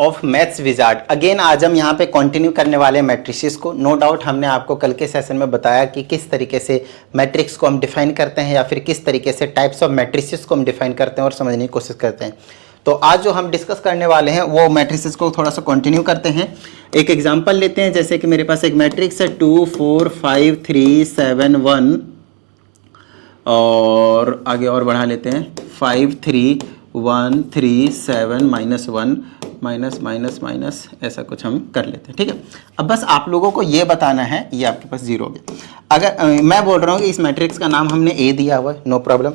Of maths wizard. Again आज हम यहाँ पे कंटिन्यू करने वाले हैं मैट्रिसेस को। नो डाउट हमने आपको कल के सेशन में बताया कि किस तरीके से मैट्रिक्स को हम डिफाइन करते हैं या फिर किस तरीके से टाइप्स ऑफ मैट्रिसेस को हम डिफाइन करते हैं और समझने की कोशिश करते हैं। तो आज जो हम डिस्कस करने वाले हैं वो मैट्रिसेस को थोड़ा सा कंटिन्यू करते हैं। एक एग्जांपल लेते हैं, जैसे कि मेरे पास एक मैट्रिक्स है 2 4 5 3 7 1 और आगे और बढ़ा लेते हैं 5 3 1 3 7 -1 माइनस माइनस माइनस ऐसा कुछ हम कर लेते हैं। ठीक है, अब बस आप लोगों को ये बताना है, ये आपके पास 0 हो गया। अगर मैं बोल रहा हूँ कि इस मैट्रिक्स का नाम हमने ए दिया हुआ है, नो प्रॉब्लम।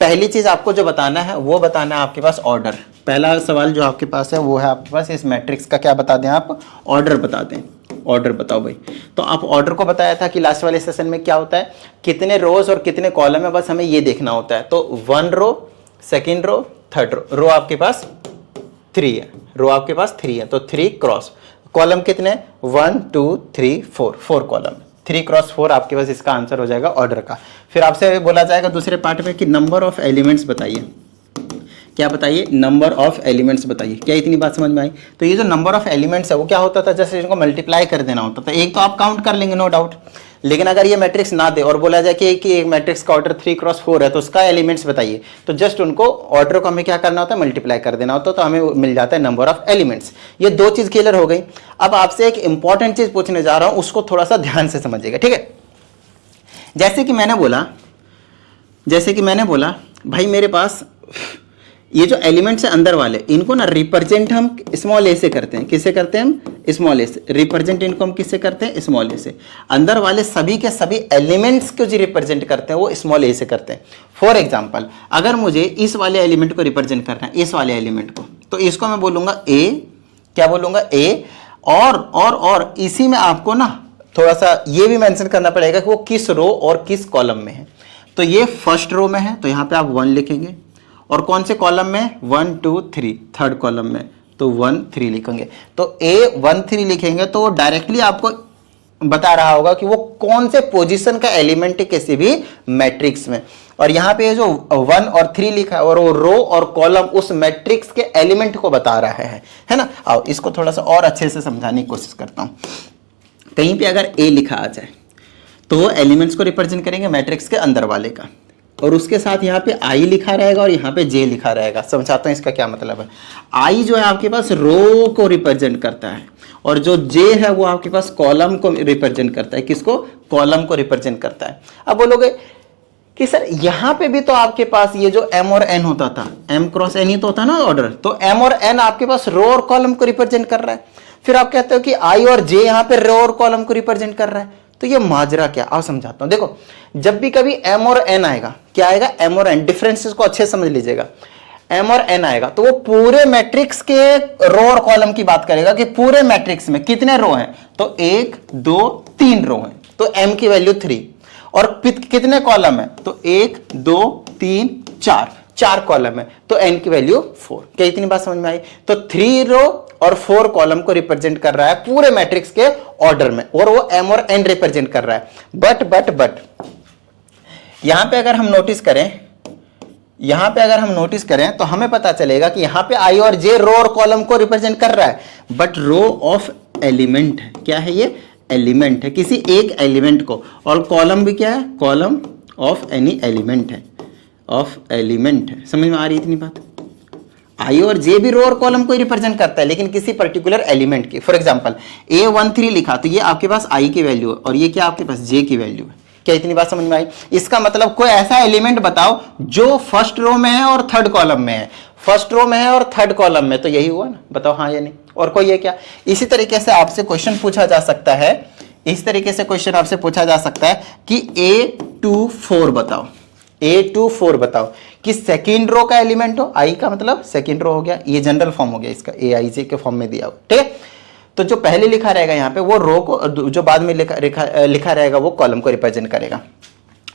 पहली चीज आपको जो बताना है वो बताना है आपके पास ऑर्डर। पहला सवाल जो आपके पास है वो है आपके पास इस मैट्रिक्स का क्या बता दें आप, ऑर्डर बता दें। ऑर्डर बताओ भाई। तो आप ऑर्डर को बताया था कि लास्ट वाले सेशन में क्या होता है, कितने रोज और कितने कॉलम है, बस हमें ये देखना होता है। तो 1 रो, सेकेंड रो, थर्ड रो। रो आपके पास 3 है, रो आपके पास 3 है, तो 3 क्रॉस। कॉलम कितने, 1 2 3 4 कॉलम, 3 क्रॉस 4 आपके पास इसका आंसर हो जाएगा ऑर्डर का। फिर आपसे बोला जाएगा दूसरे पार्ट में कि नंबर ऑफ एलिमेंट्स बताइए। क्या बताइए, नंबर ऑफ एलिमेंट्स बताइए। क्या इतनी बात समझ में आई? तो ये जो नंबर ऑफ एलिमेंट्स है वो क्या होता था, जैसे इनको मल्टीप्लाई कर देना होता था। एक तो आप काउंट कर लेंगे नो डाउट, लेकिन अगर ये मैट्रिक्स ना दे और बोला जाए कि एक मैट्रिक्स का ऑर्डर 3 क्रॉस 4 है तो उसका एलिमेंट्स बताइए, तो जस्ट उनको ऑर्डर को हमें क्या करना होता है, मल्टीप्लाई कर देना होता है, तो हमें मिल जाता है नंबर ऑफ एलिमेंट्स। ये दो चीज क्लियर हो गई। अब आपसे एक इंपॉर्टेंट चीज पूछने जा रहा हूं, उसको थोड़ा सा ध्यान से समझिएगा। ठीक है, जैसे कि मैंने बोला भाई मेरे पास ये जो एलिमेंट्स है अंदर वाले, इनको ना रिप्रेजेंट हम स्मॉल ए से करते हैं। किससे करते हैं हम, स्मॉल ए से। रिप्रेजेंट इनको हम किससे करते हैं, स्मॉल ए से। अंदर वाले सभी के सभी एलिमेंट्स को जो रिप्रेजेंट करते हैं वो स्मॉल ए से करते हैं। फॉर एग्जांपल, अगर मुझे इस वाले एलिमेंट को रिप्रेजेंट करना है, इस वाले एलिमेंट को, तो इसको मैं बोलूंगा ए। क्या बोलूंगा, ए। और इसी में आपको ना थोड़ा सा ये भी मेंशन करना पड़ेगा कि वो किस रो और किस कॉलम में है। तो ये फर्स्ट रो में है तो यहां पे आप 1 लिखेंगे, और कौन से कॉलम में, 1 2 3, थर्ड कॉलम में, तो 1 3 लिखेंगे। तो A 1 3 लिखेंगे तो डायरेक्टली आपको बता रहा होगा कि वो कौन से पोजीशन का एलिमेंट है किसी भी मैट्रिक्स में। और यहाँ पे जो 1 और 3 लिखा है और वो रो और कॉलम उस मैट्रिक्स के एलिमेंट को बता रहा है ना। आओ इसको थोड़ा सा और अच्छे से समझाने की कोशिश करता हूँ। कहीं पे अगर A लिखा आ जाए तो वो एलिमेंट्स को रिप्रेजेंट करेंगे मैट्रिक्स के अंदर वाले का, और उसके साथ यहाँ पे I लिखा रहेगा और यहाँ पे J लिखा रहेगा। समझाता हूँ इसका क्या मतलब है। I जो है आपके पास रो को रिप्रेजेंट करता है, और जो J है वो आपके पास कॉलम को रिप्रेजेंट करता है। किसको, कॉलम को रिप्रेजेंट करता है। अब बोलोगे कि सर यहाँ पे भी तो आपके पास ये जो M और N होता था, M क्रॉस N ही तो होता है ना ऑर्डर, तो M और N आपके पास रो और कॉलम को रिप्रेजेंट कर रहा है। फिर आप कहते हो कि I और J यहाँ पे रो और कॉलम को रिप्रेजेंट कर रहा है, तो ये माजरा क्या, आओ समझाता हूं। देखो, जब भी कभी M और N आएगा, क्या आएगा, M और N, डिफरेंसेस को अच्छे से समझ लीजिएगा। M और N आएगा तो वो पूरे मैट्रिक्स के रो और कॉलम की बात करेगा कि पूरे मैट्रिक्स में कितने रो हैं, तो 1 2 3 रो हैं, तो M की वैल्यू 3। और कितने कॉलम है, तो 1 2 3 4 कॉलम है, तो N की वैल्यू 4। क्या इतनी बात समझ में आई? तो 3 रो और 4 कॉलम को रिप्रेजेंट कर रहा है पूरे मैट्रिक्स के ऑर्डर में, और वो M और N रिप्रेजेंट कर रहा है। बट यहां पे अगर हम नोटिस करें तो हमें पता चलेगा कि यहां पे I और J रो और कॉलम को रिप्रेजेंट कर रहा है, बट रो ऑफ एलिमेंट है। क्या है ये, एलिमेंट है, किसी एक एलिमेंट को। और कॉलम भी क्या है, कॉलम ऑफ एनी एलिमेंट है, ऑफ एलिमेंट है। समझ में आ रही है इतनी बात? I और J भी रो और कॉलम को रिप्रेजेंट करता है, लेकिन किसी पर्टिकुलर एलिमेंट की। फॉर एग्जांपल A 1 3 लिखा तो ये आपके पास I की वैल्यू है, और ये क्या आपके पास J की वैल्यू है। क्या इतनी बात समझ में आई? इसका मतलब कोई ऐसा एलिमेंट बताओ जो फर्स्ट रो में है और थर्ड कॉलम में है। फर्स्ट रो में है और थर्ड कॉलम में, तो यही हुआ ना, बताओ हाँ या नहीं। और कोई है क्या? इसी तरीके से आपसे क्वेश्चन पूछा जा सकता है, इस तरीके से क्वेश्चन आपसे पूछा जा सकता है कि A 2 4 बताओ, A 2 4 बताओ कि सेकेंड रो का एलिमेंट हो। I का मतलब सेकेंड रो हो गया, ये जनरल फॉर्म हो गया इसका, AIJ के फॉर्म में दिया हो। ठीक है, तो जो पहले लिखा रहेगा यहाँ पे वो रो को, जो बाद में लिखा रहेगा वो कॉलम को रिप्रेजेंट करेगा।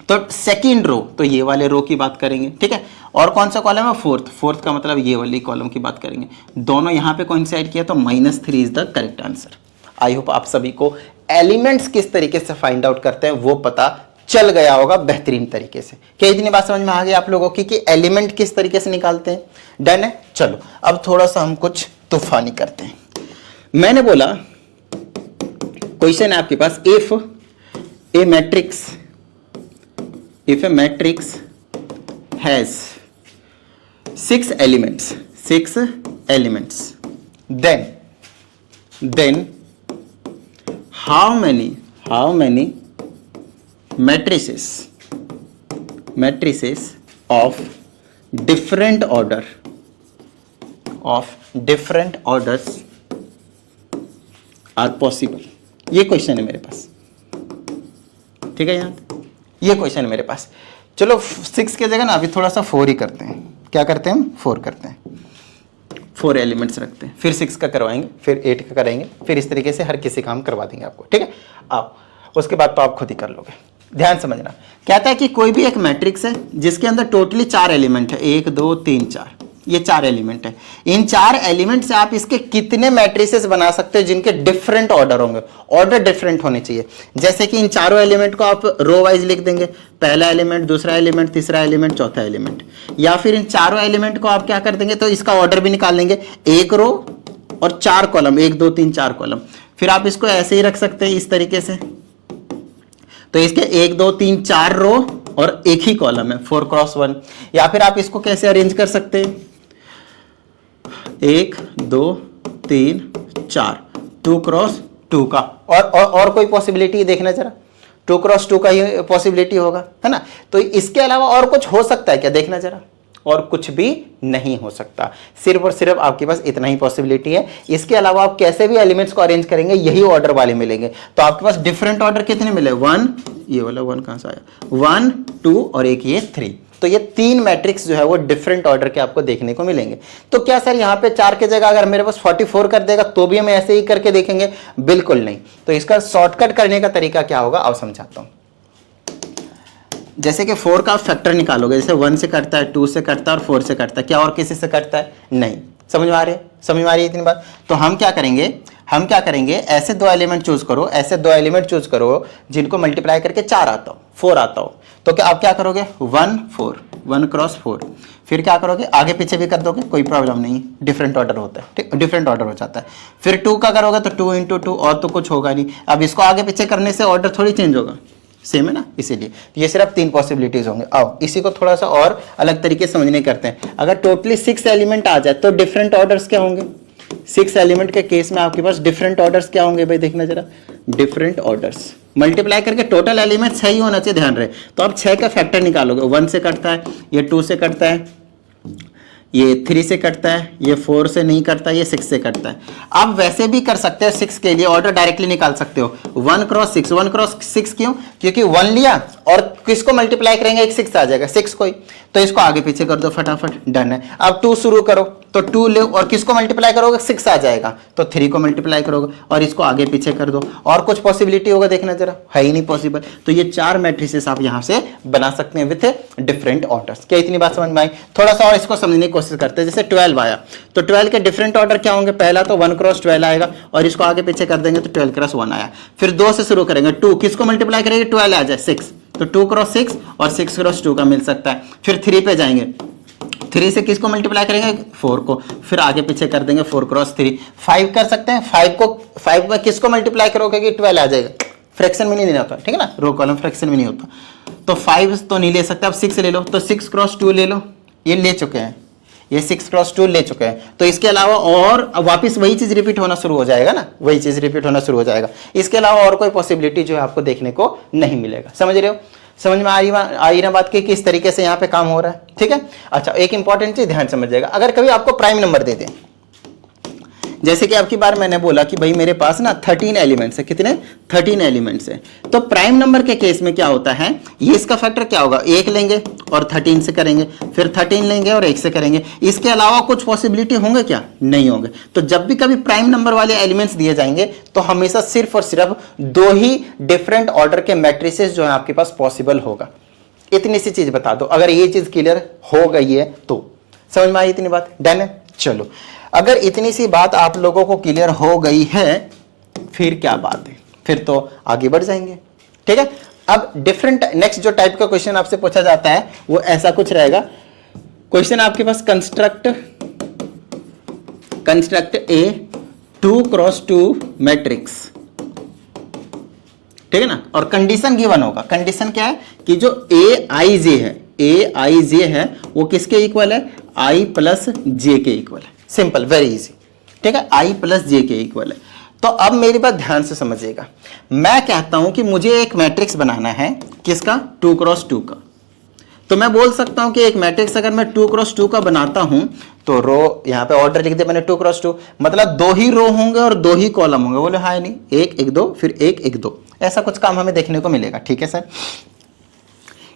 तो सेकेंड रो, तो ये वाले रो की बात करेंगे। ठीक है, और कौन सा कॉलम है, फोर्थ का मतलब ये वाली कॉलम की बात करेंगे। दोनों यहाँ पे कोइंसाइड किया तो -3 is the correct answer. I hope आप सभी को एलिमेंट्स किस तरीके से फाइंड आउट करते हैं वो पता चल गया होगा बेहतरीन तरीके से। क्या इतनी बात समझ में आ गई आप लोगों की कि एलिमेंट किस तरीके से निकालते हैं? डन है। चलो अब थोड़ा सा हम कुछ तूफानी करते हैं। मैंने बोला क्वेश्चन है आपके पास, if a matrix has 6 elements then how many matrices of different orders are possible? ये क्वेश्चन है मेरे पास, ठीक है। यहाँ ये क्वेश्चन है मेरे पास। चलो 6 के जगह ना अभी थोड़ा सा 4 ही करते हैं। क्या करते हैं हम? 4 करते हैं, 4 एलिमेंट्स रखते हैं, फिर 6 का करवाएंगे, फिर 8 का करेंगे, फिर इस तरीके से हर किसी काम करवा देंगे आपको, ठीक है। आप उसके बाद तो आप खुद ही कर लोगे। ध्यान समझना, कहता है कि कोई भी एक मैट्रिक्स है जिसके अंदर टोटली 4 एलिमेंट है, 1 2 3 4, ये 4 एलिमेंट है। इन 4 एलिमेंट से आप इसके कितने मैट्रिसेस बना सकते हो जिनके डिफरेंट ऑर्डर होंगे, ऑर्डर डिफरेंट होने चाहिए। जैसे कि इन चारों एलिमेंट को आप रो वाइज लिख देंगे, पहला एलिमेंट, दूसरा एलिमेंट, तीसरा एलिमेंट, चौथा एलिमेंट। या फिर इन चारों एलिमेंट को आप क्या कर देंगे, तो इसका ऑर्डर भी निकाल लेंगे, 1 रो और 4 कॉलम, 1 2 3 4 कॉलम। फिर आप इसको ऐसे ही रख सकते हैं इस तरीके से, तो इसके 1 2 3 4 रो और एक ही कॉलम है, 4 क्रॉस 1। या फिर आप इसको कैसे अरेंज कर सकते हैं, 1 2 3 4, 2 क्रॉस 2 का, और कोई पॉसिबिलिटी देखना जरा, 2 क्रॉस 2 का ही पॉसिबिलिटी होगा, है ना। तो इसके अलावा और कुछ हो सकता है क्या, देखना जरा। और कुछ भी नहीं हो सकता, सिर्फ और सिर्फ आपके पास इतना ही पॉसिबिलिटी है। इसके अलावा आप कैसे भी एलिमेंट्स को अरेंज करेंगे यही ऑर्डर वाले मिलेंगे। तो आपके पास डिफरेंट ऑर्डर कितने मिले, 1, ये वाला 1 कहां से आया, 1 2 और एक ये 3। तो ये 3 मैट्रिक्स जो है वो डिफरेंट ऑर्डर के आपको देखने को मिलेंगे। तो क्या सर यहाँ पे 4 के जगह अगर मेरे पास 44 कर देगा तो भी हम ऐसे ही करके देखेंगे? बिल्कुल नहीं। तो इसका शॉर्टकट करने का तरीका क्या होगा, अब समझाता हूं। जैसे कि 4 का फैक्टर निकालोगे, जैसे 1 से कटता है, 2 से कटता है और 4 से कटता है, क्या और किसी से कटता है? नहीं। समझ में आ रही है इतनी बात? तो हम क्या करेंगे, ऐसे 2 एलिमेंट चूज करो, जिनको मल्टीप्लाई करके 4 आता हो, 4 आता हो। तो क्या आप क्या करोगे, 1 4, 1 क्रॉस 4। फिर क्या करोगे, आगे पीछे भी कर दोगे, कोई प्रॉब्लम नहीं, डिफरेंट ऑर्डर होता है, ठीक, डिफरेंट ऑर्डर हो जाता है। फिर 2 का करोगे तो 2 × 2, और तो कुछ होगा नहीं। अब इसको आगे पीछे करने से ऑर्डर थोड़ी चेंज होगा, सेम है ना, इसीलिए ये सिर्फ 3 पॉसिबिलिटीज होंगे। अब इसी को थोड़ा सा और अलग तरीके से समझने करते हैं। अगर टोटली 6 एलिमेंट आ जाए तो डिफरेंट ऑर्डर्स क्या होंगे? 6 एलिमेंट के केस में आपके पास डिफरेंट ऑर्डर्स क्या होंगे भाई, देखना जरा। डिफरेंट ऑर्डर्स मल्टीप्लाई करके टोटल एलिमेंट सही होना चाहिए, ध्यान रहे। तो आप 6 का फैक्टर निकालोगे, 1 से कटता है, ये 2 से कटता है, ये 3 से कटता है, ये 4 से नहीं कटता, ये 6 से कटता है। आप वैसे भी कर सकते हो, 6 के लिए ऑर्डर डायरेक्टली निकाल सकते हो, 1 क्रॉस 6। 1 क्रॉस 6 क्यों? क्योंकि 1 लिया और किसको मल्टीप्लाई करेंगे, एक 6 आ जाएगा, 6 को ही, तो इसको आगे पीछे कर दो फटाफट, डन है। अब 2 शुरू करो, तो 2 ले और किसको मल्टीप्लाई करोगे, 6 आ जाएगा, तो 3 को मल्टीप्लाई करोगे और इसको आगे पीछे कर दो। और कुछ पॉसिबिलिटी होगा, देखना जरा, है ही नहीं पॉसिबल। तो ये 4 मैट्रिसेस आप यहां से बना सकते हैं विथ डिफरेंट ऑर्डर्स। क्या इतनी बात समझ में आई? थोड़ा सा और इसको समझने की कोशिश करते हैं। जैसे 12 आया, तो 12 के डिफरेंट ऑर्डर क्या होंगे? पहला तो 1 क्रॉस 12 आएगा और इसको आगे पीछे कर देंगे तो 12 क्रॉस 1 आया। फिर 2 से शुरू करेंगे, 2 किसको मल्टीप्लाई करेंगे, 12 आ जाए, 6, तो 2 क्रॉस 6 और 6 क्रॉस 2 का मिल सकता है। फिर 3 पे जाएंगे, 3 से किसको मल्टीप्लाई करेंगे, 4 को, फिर आगे पीछे कर देंगे 4 क्रॉस 3। 5 कर सकते हैं, 5 में किसको मल्टीप्लाई करोगे कि 12 आ जाएगा, फ्रैक्शन में नहीं देना होता, ठीक है ना, रो कॉलम फ्रैक्शन में नहीं होता। तो 5 तो नहीं ले सकते, अब 6 ले लो, तो 6 क्रॉस 2 ले लो, ये ले चुके हैं, ये 6 क्रॉस 2 ले चुके हैं। तो इसके अलावा और वापस वही चीज रिपीट होना शुरू हो जाएगा ना, वही चीज रिपीट होना शुरू हो जाएगा। इसके अलावा और कोई पॉसिबिलिटी जो है आपको देखने को नहीं मिलेगा। समझ रहे हो? समझ में आई ना बात की किस तरीके से यहाँ पे काम हो रहा है, ठीक है। अच्छा, एक इंपॉर्टेंट चीज ध्यान समझ जाएगा, अगर कभी आपको प्राइम नंबर दे दें, जैसे कि आपकी बार मैंने बोला कि भाई मेरे पास ना 13 एलिमेंट्स है, कितने? 13 एलिमेंट्स है। तो प्राइम नंबर के केस में क्या होता है, ये इसका फैक्टर क्या होगा, 1 लेंगे और 13 से करेंगे, फिर 13 लेंगे और 1 से करेंगे। इसके अलावा कुछ पॉसिबिलिटी होंगे क्या? नहीं होंगे। तो जब भी कभी प्राइम नंबर वाले एलिमेंट्स दिए जाएंगे तो हमेशा सिर्फ और सिर्फ 2 ही डिफरेंट ऑर्डर के मैट्रिसेस जो है आपके पास पॉसिबल होगा। इतनी सी चीज बता दो, अगर ये चीज क्लियर हो गई है तो समझ में आई इतनी बात, डन है। चलो, अगर इतनी सी बात आप लोगों को क्लियर हो गई है, फिर क्या बात है, फिर तो आगे बढ़ जाएंगे, ठीक है। अब डिफरेंट नेक्स्ट जो टाइप का क्वेश्चन आपसे पूछा जाता है वो ऐसा कुछ रहेगा। क्वेश्चन आपके पास construct construct a 2x2 matrix, ठीक है ना, और कंडीशन गिवन होगा। कंडीशन क्या है कि जो ए आई जे है वो किसके इक्वल है, आई प्लस जे के इक्वल है। सिंपल, वेरी इजी, ठीक है, आई प्लस जे के इक्वल है। तो अब मेरी बात ध्यान से समझिएगा, मैं कहता हूं कि मुझे एक मैट्रिक्स बनाना है, किसका, 2x2 का। तो मैं बोल सकता हूं कि एक मैट्रिक्स अगर मैं 2x2 का बनाता हूं तो रो, यहां पे ऑर्डर लिख दिया मैंने 2x2, मतलब 2 ही रो होंगे और 2 ही कॉलम होंगे। बोले हाँ नहीं, 1 1 2 फिर 1 1 2, ऐसा कुछ काम हमें देखने को मिलेगा। ठीक है सर,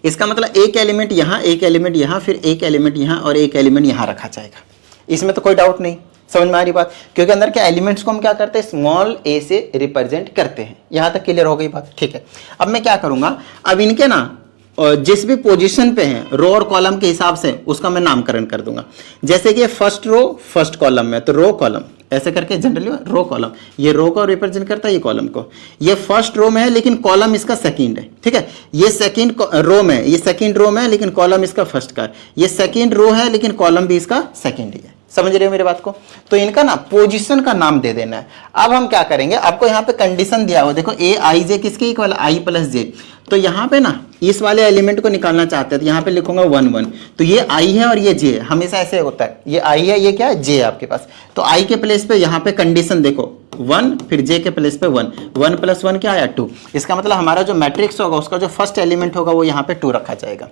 इसका मतलब एक एलिमेंट यहां, एक एलिमेंट यहां, फिर एक एलिमेंट यहां और एक एलिमेंट यहां रखा जाएगा। इसमें तो कोई डाउट नहीं, समझ में आ रही बात, क्योंकि अंदर के एलिमेंट्स को हम क्या करते हैं, स्मॉल ए से रिप्रेजेंट करते हैं। यहां तक क्लियर हो गई बात, ठीक है। अब मैं क्या करूंगा, अब इनके ना जिस भी पोजीशन पे हैं रो और कॉलम के हिसाब से उसका मैं नामकरण कर दूंगा। जैसे कि फर्स्ट रो फर्स्ट कॉलम में, तो रो कॉलम ऐसे करके जनरली रो कॉलम, ये रो को रिप्रेजेंट करता है, ये कॉलम को। ये फर्स्ट रो में है लेकिन कॉलम इसका सेकंड है, ठीक है। ये सेकंड रो में, ये सेकंड रो में है लेकिन कॉलम इसका फर्स्ट का है। ये सेकंड रो है लेकिन कॉलम भी इसका सेकंड ही है। समझ रहे हो मेरी बात को? तो इनका ना पोजीशन का नाम दे देना है। अब हम क्या करेंगे, आपको यहाँ पे कंडीशन दिया हुआ, देखो ए आई जे किसके इक्वल, आई प्लस जे। तो यहाँ पे ना इस वाले एलिमेंट को निकालना चाहते हैं, तो यहाँ पे लिखूंगा 1 1। तो ये आई है और ये जे है, हमेशा ऐसे होता है, ये आई है, ये क्या है, जे है आपके पास। तो आई के प्लेस पे यहाँ पे कंडीशन देखो 1, फिर जे के प्लेस पे 1, 1 + 1 क्या आया 2। इसका मतलब हमारा जो मैट्रिक्स होगा उसका जो फर्स्ट एलिमेंट होगा वो यहाँ पे 2 रखा जाएगा।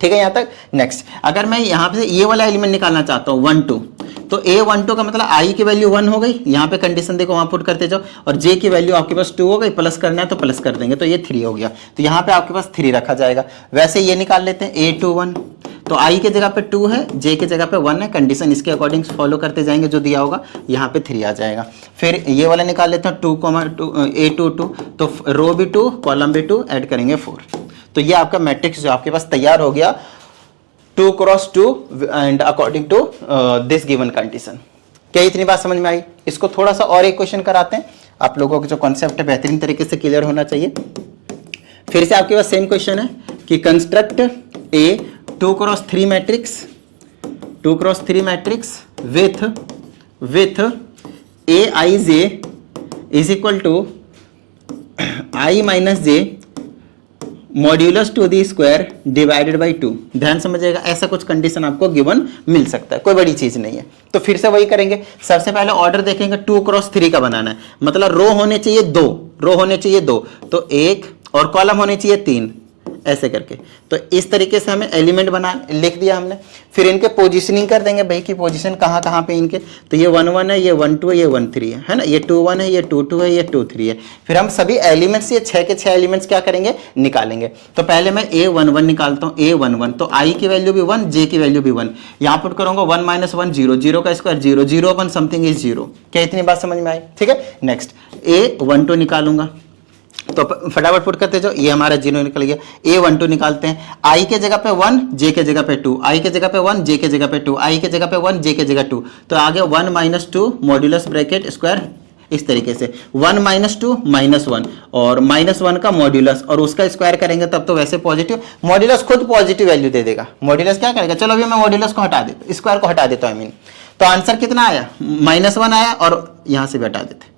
ठीक है, यहां तक। नेक्स्ट, अगर मैं यहां पे ये वाला एलिमेंट निकालना चाहता हूं 1 2, तो A12 का मतलब आई की वैल्यू 1 हो गई, यहाँ पे कंडीशन देखो वहां पुट करते जाओ, और जे की वैल्यू आपके पास 2 हो गई, प्लस करना है तो प्लस कर देंगे, तो ये 3 हो गया। तो यहाँ पे आपके पास 3 रखा जाएगा। वैसे ये निकाल लेते हैं A21, तो आई के जगह पे 2 है, जे के जगह पे 1 है, कंडीशन इसके अकॉर्डिंग फॉलो करते जाएंगे, जो दिया होगा यहाँ पे 3 आ जाएगा। फिर ये वाला निकाल लेते हैं 2, A22, तो रो भी 2 कॉलम भी 2 ऐड करेंगे 4। तो ये आपका मैट्रिक्स जो आपके पास तैयार हो गया 2x2 and according to this given condition. क्या इतनी बात समझ में आई? इसको थोड़ा सा और एक क्वेश्चन कराते हैं, आप लोगों का जो कॉन्सेप्ट है बेहतरीन तरीके से क्लियर होना चाहिए। फिर से आपके पास सेम क्वेश्चन है कि construct a 2x3 matrix, 2x3 matrix with a I J is equal to I minus J modulus to the square divided by 2। ध्यान समझिएगा, ऐसा कुछ कंडीशन आपको गिवन मिल सकता है, कोई बड़ी चीज नहीं है। तो फिर से वही करेंगे, सबसे पहले ऑर्डर देखेंगे 2x3 का बनाना है, मतलब रो होने चाहिए 2, रो होने चाहिए 2, तो 1 और कॉलम होने चाहिए 3, ऐसे करके। तो इस तरीके से हमें एलिमेंट बना लिख दिया हमने। फिर इनके पोजीशनिंग कर देंगे भाई कि पोजीशन कहाँ कहाँ पे इनके, तो ये 1 1 है, ये 1 2 है, ये 1 3 है ना, ये 2 1 है, ये 2 2 है, ये 2 3 है। फिर हम सभी एलिमेंट्स, ये 6 के 6 एलिमेंट्स क्या करेंगे, निकालेंगे। तो पहले मैं A11 निकालता हूँ, A11, तो आई की वैल्यू भी 1, जे की वैल्यू भी 1। यहाँ पुट करूंगा 1 - 1 0, 0 का स्क्वायर 0, 0 1 समथिंग इज 0। क्या इतनी बात समझ में आई? ठीक है। नेक्स्ट A12 निकालूंगा, तो फटाफट पुट करते जाओ, ये हमारा 0 निकल गया। A12 निकालते हैं, आई के जगह पे 1, जे के जगह पे 2, आई के जगह पे 1, जे के जगह पे 2, आई के जगह पे 1, जे के जगह 2, तो आगे 1 - 2 मॉड्यूलस ब्रैकेट स्क्वायर, इस तरीके से 1 - 2 -1 और -1 का मॉड्यूलस, और उसका स्क्वायर करेंगे तब तो वैसे पॉजिटिव, मॉड्यूलस खुद पॉजिटिव वैल्यू दे देगा। मॉड्यूलस क्या करेगा, चलो अभी मैं मॉड्यूलस को हटा देता, स्क्वायर को हटा देता हूं। तो आंसर कितना आया, -1 आया, और यहां से भी हटा देते,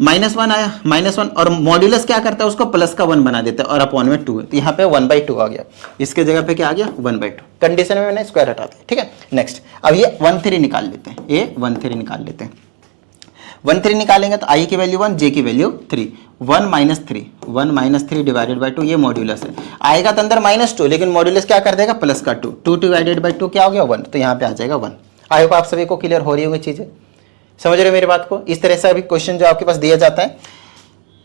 -1 आया, -1, और मॉड्यूलस क्या करता है, उसको प्लस का 1 बना देता है, और अपॉन में 2 है, तो यहाँ पे 1/2 आ गया, इसके जगह पे क्या आ गया 1/2। कंडीशन में मैंने स्क्वायर हटा दिया। ठीक है। नेक्स्ट, अब ये 1 3 निकाल लेते हैं, A13 निकाल लेते हैं। 1 3 निकालेंगे तो आई की वैल्यू 1, जे की वैल्यू 3, 1 - 3 डिवाइडेड बाई 2, ये मॉड्यूलस है, आएगा तो अंदर -2, लेकिन मॉड्यूलस क्या कर देगा, प्लस का 2, 2 डिवाइडेड बाई 2 क्या हो गया 1, तो यहाँ पे आ जाएगा 1। आई होप आप सभी को क्लियर हो रही होगी चीजें, समझ रहे हो मेरी बात को? इस तरह से अभी क्वेश्चन जो आपके पास दिया जाता है।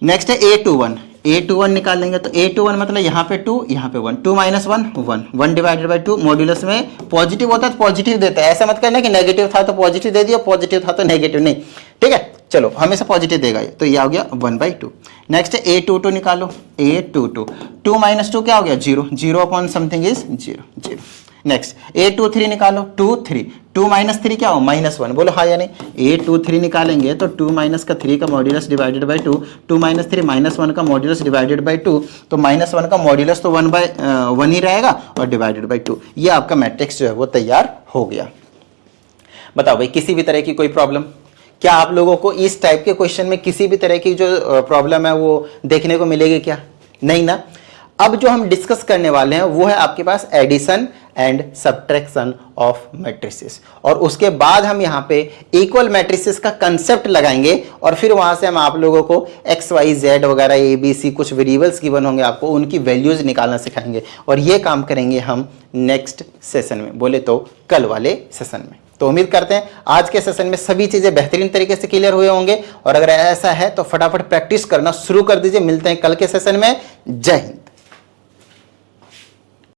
नेक्स्ट है A21, A21 निकाल लेंगे, तो A21 मतलब यहाँ पे 2, यहाँ पे 1, 2 - 1 1, 1 डिवाइडेड बाई 2, मॉड्यूलस में पॉजिटिव होता है तो पॉजिटिव देता है, ऐसा मत करना कि नेगेटिव था तो पॉजिटिव दे दिया, पॉजिटिव था तो नेगेटिव नहीं। ठीक है, चलो हमेशा पॉजिटिव देगा ये, तो ये आ गया 1/2। नेक्स्ट है A22 निकालो, A22, 2 - 2 क्या हो गया 0, 0 upon something is 0 0। Next A23 निकालो, 2 3, 2 - 3 क्या हो -1, बोलो हाँ या नहीं। A23 निकालेंगे तो 2 - 3 का मॉड्यूलस डिवाइडेड बाई 2, 2 - 3 -1 का मॉड्यूलस डिवाइडेड बाई 2, तो -1 का मॉड्यूलस तो 1/1 ही रहेगा, और डिवाइडेड बाई 2। ये आपका मैट्रिक्स जो है वो तैयार हो गया। बताओ भाई, किसी भी तरह की कोई प्रॉब्लम? क्या आप लोगों को इस टाइप के क्वेश्चन में किसी भी तरह की जो प्रॉब्लम है वो देखने को मिलेगी क्या? नहीं ना। अब जो हम डिस्कस करने वाले हैं वो है आपके पास addition and subtraction of matrices, और उसके बाद हम यहाँ पे इक्वल मैट्रिसेस का कंसेप्ट लगाएंगे, और फिर वहां से हम आप लोगों को एक्स वाई जेड वगैरह ए बी सी कुछ वेरिएबल्स गिवन होंगे, आपको उनकी वैल्यूज निकालना सिखाएंगे, और ये काम करेंगे हम नेक्स्ट सेशन में, बोले तो कल वाले सेशन में। तो उम्मीद करते हैं आज के सेशन में सभी चीजें बेहतरीन तरीके से क्लियर हुए होंगे, और अगर ऐसा है तो फटाफट प्रैक्टिस करना शुरू कर दीजिए। मिलते हैं कल के सेशन में। जय हिंद।